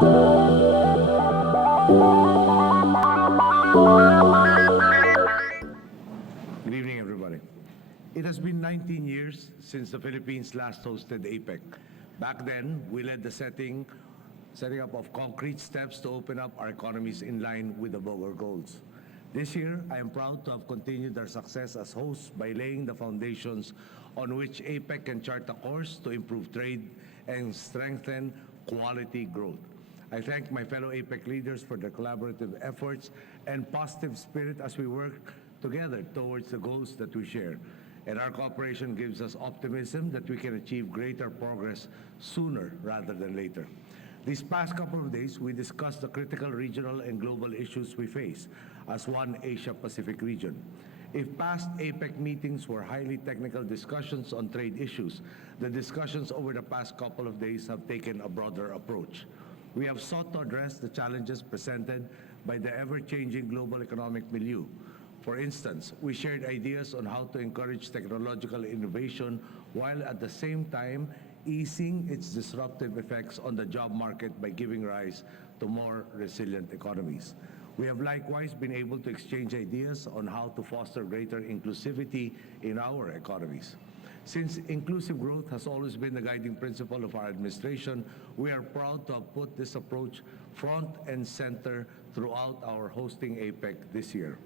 Good evening, everybody. It has been 19 years since the Philippines last hosted APEC. Back then, we led the setting up of concrete steps to open up our economies in line with the Bogor goals. This year, I am proud to have continued our success as hosts by laying the foundations on which APEC can chart a course to improve trade and strengthen quality growth. I thank my fellow APEC leaders for their collaborative efforts and positive spirit as we work together towards the goals that we share. And our cooperation gives us optimism that we can achieve greater progress sooner rather than later. These past couple of days, we discussed the critical regional and global issues we face as one Asia-Pacific region. If past APEC meetings were highly technical discussions on trade issues, the discussions over the past couple of days have taken a broader approach. We have sought to address the challenges presented by the ever-changing global economic milieu. For instance, we shared ideas on how to encourage technological innovation while at the same time easing its disruptive effects on the job market by giving rise to more resilient economies. We have likewise been able to exchange ideas on how to foster greater inclusivity in our economies. Since inclusive growth has always been the guiding principle of our administration, we are proud to have put this approach front and center throughout our hosting APEC this year.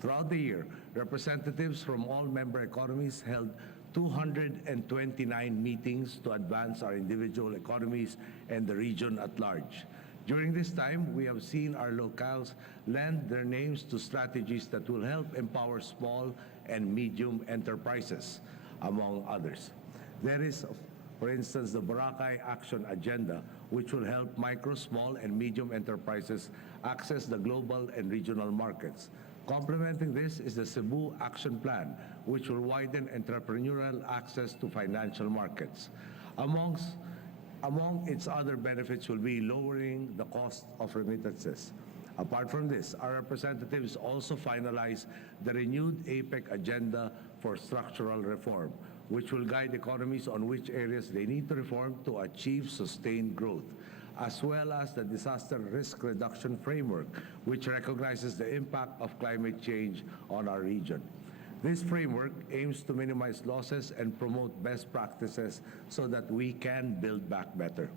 Throughout the year, representatives from all member economies held 229 meetings to advance our individual economies and the region at large. During this time, we have seen our locales lend their names to strategies that will help empower small and medium enterprises, among others. There is, for instance, the Boracay Action Agenda, which will help micro, small, and medium enterprises access the global and regional markets. Complementing this is the Cebu Action Plan, which will widen entrepreneurial access to financial markets. Among its other benefits will be lowering the cost of remittances. Apart from this, our representatives also finalized the renewed APEC agenda for structural reform, which will guide economies on which areas they need to reform to achieve sustained growth, as well as the disaster risk reduction framework, which recognizes the impact of climate change on our region. This framework aims to minimize losses and promote best practices so that we can build back better.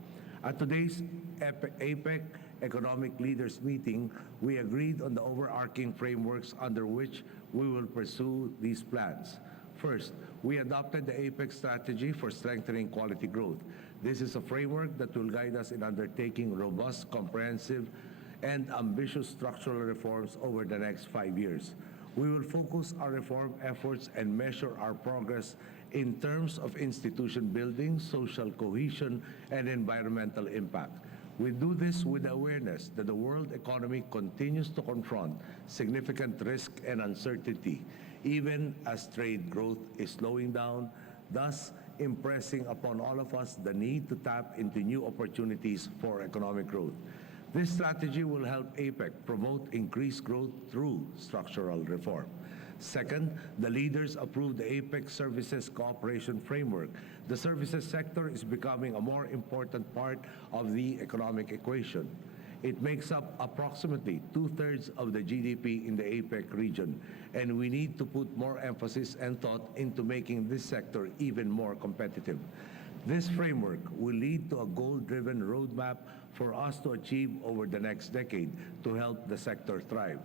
At today's APEC Economic Leaders Meeting, we agreed on the overarching frameworks under which we will pursue these plans. First, we adopted the APEC strategy for strengthening quality growth. This is a framework that will guide us in undertaking robust, comprehensive, and ambitious structural reforms over the next 5 years. We will focus our reform efforts and measure our progress in terms of institution building, social cohesion, and environmental impact. We do this with the awareness that the world economy continues to confront significant risk and uncertainty, even as trade growth is slowing down, thus impressing upon all of us the need to tap into new opportunities for economic growth. This strategy will help APEC promote increased growth through structural reform. Second, the leaders approved the APEC Services Cooperation Framework. The services sector is becoming a more important part of the economic equation. It makes up approximately 2/3 of the GDP in the APEC region, and we need to put more emphasis and thought into making this sector even more competitive. This framework will lead to a goal-driven roadmap for us to achieve over the next decade to help the sector thrive.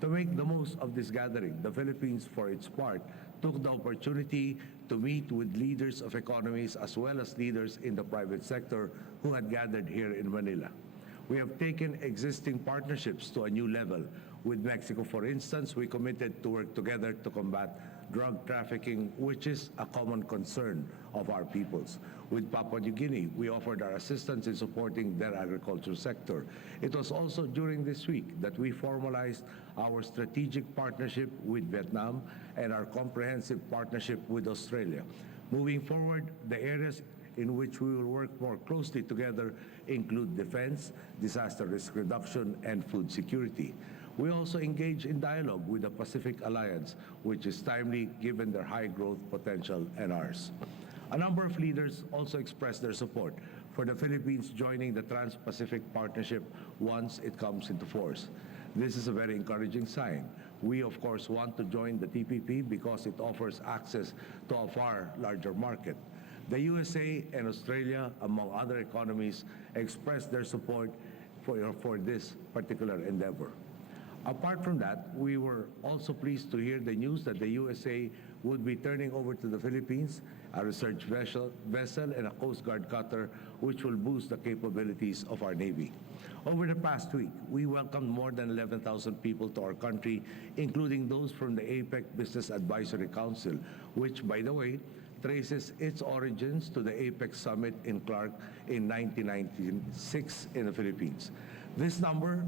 To make the most of this gathering, the Philippines, for its part, took the opportunity to meet with leaders of economies as well as leaders in the private sector who had gathered here in Manila. We have taken existing partnerships to a new level. With Mexico, for instance, we committed to work together to combat drug trafficking, which is a common concern of our peoples. With Papua New Guinea, we offered our assistance in supporting their agriculture sector. It was also during this week that we formalized our strategic partnership with Vietnam and our comprehensive partnership with Australia. Moving forward, the areas in which we will work more closely together include defense, disaster risk reduction, and food security. We also engage in dialogue with the Pacific Alliance, which is timely given their high growth potential and ours. A number of leaders also expressed their support for the Philippines joining the Trans-Pacific Partnership once it comes into force. This is a very encouraging sign. We, of course, want to join the TPP because it offers access to a far larger market. The USA and Australia, among other economies, expressed their support for this particular endeavor. Apart from that, we were also pleased to hear the news that the USA would be turning over to the Philippines a research vessel and a Coast Guard cutter, which will boost the capabilities of our Navy. Over the past week, we welcomed more than 11,000 people to our country, including those from the APEC Business Advisory Council, which, by the way, traces its origins to the APEC Summit in Clark in 1996 in the Philippines. This number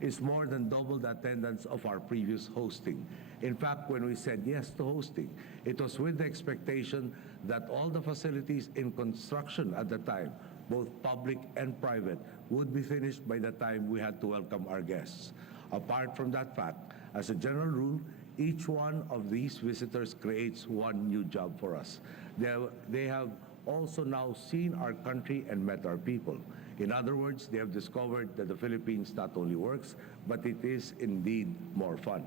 is more than double the attendance of our previous hosting. In fact, when we said yes to hosting, it was with the expectation that all the facilities in construction at the time, both public and private, would be finished by the time we had to welcome our guests. Apart from that fact, as a general rule, each one of these visitors creates one new job for us. They have also now seen our country and met our people. In other words, they have discovered that the Philippines not only works, but it is indeed more fun.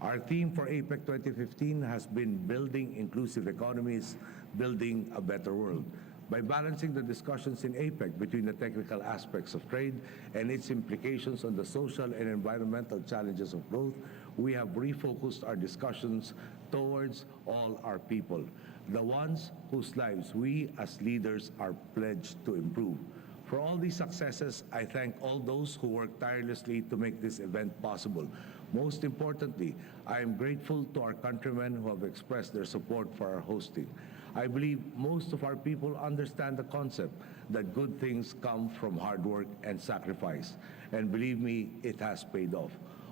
Our theme for APEC 2015 has been building inclusive economies, building a better world. By balancing the discussions in APEC between the technical aspects of trade and its implications on the social and environmental challenges of growth, we have refocused our discussions towards all our people, the ones whose lives we as leaders are pledged to improve. For all these successes, I thank all those who work tirelessly to make this event possible. Most importantly, I am grateful to our countrymen who have expressed their support for our hosting. I believe most of our people understand the concept that good things come from hard work and sacrifice. And believe me, it has paid off.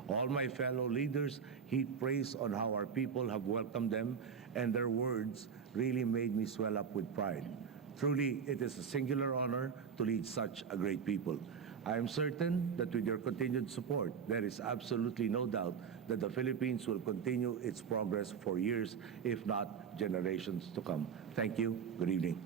All my fellow leaders heaped praise on how our people have welcomed them, and their words really made me swell up with pride. Truly, it is a singular honor to lead such a great people. I am certain that with your continued support, there is absolutely no doubt that the Philippines will continue its progress for years, if not generations to come. Thank you. Good evening.